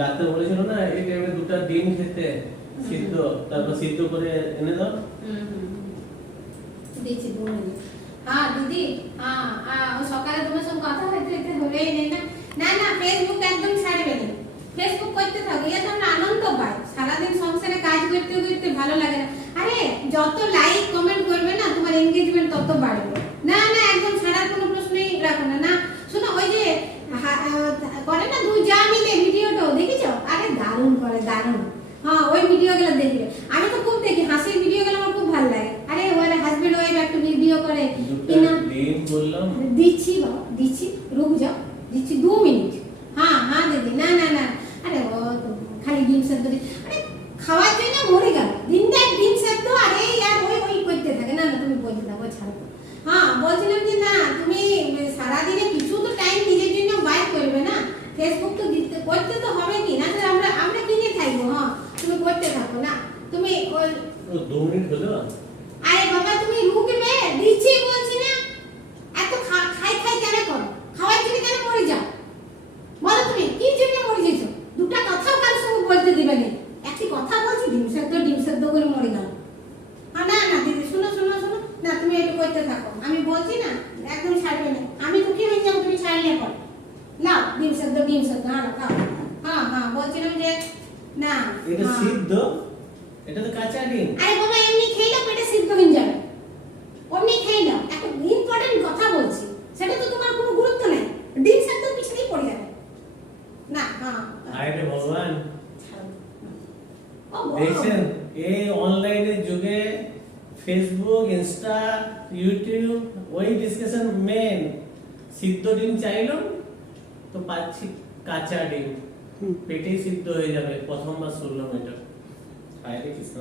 Doctor বলেছিল না এই টাইমে দুটো ডিম খেতে সিদ্ধ, তারপর সিদ্ধ করে এনে দাও। দিচ্ছি বলে। হ্যাঁ দিদি, হ্যাঁ ও সকালে তোমার সঙ্গে কথা হইতে হইতে হলেই নেই না। না না ফেসবুক একদম ছাড়বে না, ফেসবুক করতে থাকো, এর জন্য আনন্দ পাই। সারাদিন সংসারে কাজ করতে করতে ভালো লাগে না। আরে যত লাইক কমেন্ট করবে না তোমার এনগেজমেন্ট তত বাড়বে। না না একদম ছাড়ার কোনো প্রশ্নই রাখো না। না শোনো ওই যে করে না দুই যা মিলে ভিডিওটাও দেখেছো? আরে দারুণ করে, দারুণ। হ্যাঁ ওই ভিডিওগুলো দেখবে, আমি তো খুব দেখি হাসির ভিডিওগুলো আমার খুব ভালো লাগে। আরে ওরা হাজবেন্ড ওয়াইফ একটা ভিডিও করে কিনা বললাম দিচ্ছি বাবা, দিচ্ছি, রুক যাও, দিচ্ছি 2 মিনিট। হ্যাঁ হ্যাঁ দিদি, না না না, আরে ও তো খালি ডিম সেদ্ধ, আরে খাওয়ার জন্য মরে গেল দিনটা ডিম সেদ্ধ। আরে यार ওই ওই করতে থাকে। না না তুমি বলতে থাকো, ছাড়ো। হ্যাঁ বলছিলাম যে না তুমি সারা দিনে কিছু তো টাইম নিজের জন্য বাইর করবে না, ফেসবুক তো দিতে করতে তো হবে কি না, আমরা আমরা কিনে থাকবো। হ্যাঁ তুমি করতে থাকো না, তুমি ওই 2 মিনিট হলো। আরে বাবা তুমি রুকবে, দিচ্ছি বলছি না। এত খাই খাই কেন করো? খাওয়ার জন্য কেন মরে যাও? বলো তুমি কি জন্য মরে যেছো? দুটা কথাও কারোর সঙ্গে বলতে দিবে না। একটি কথা বলছি ডিম সেদ্ধ করে মরে গেল। না না দিদি শুনো শুনো শুনো, না তুমি এটা করতে থাকো, আমি বলছি না একদম ছাড়বে না। আমি তো কি হয়ে যাবো তুমি ছাড়লে পর? নাও ডিম সেদ্ধ, হ্যাঁ খাও। হ্যাঁ হ্যাঁ বলছিলাম যে না এটা সিদ্ধ, এটা তো কাঁচা ডিম। আরে বাবা এমনি খেলে পেটে সিদ্ধ হয়ে যাবে, অমনি খেয়ে নাও। একটা ইম্পর্টেন্ট কথা বলছি, সেটা তো তোমার কোনো গুরুত্ব নাই, ডিম সেদ্ধ পিছনেই পড়ে যাবে। না হ্যাঁ আরে ভগবান, ও দেখছেন এই অনলাইনের যুগে ফেসবুক, ইনস্টা, ইউটিউব ওই ডিসকাশন মেন। সিদ্ধ ডিম চাইলো তো পাচ্ছি কাঁচা ডিম, পেটেই সিদ্ধ হয়ে যাবে। প্রথমবার শুনলাম এটা। আরে কৃষ্ণ।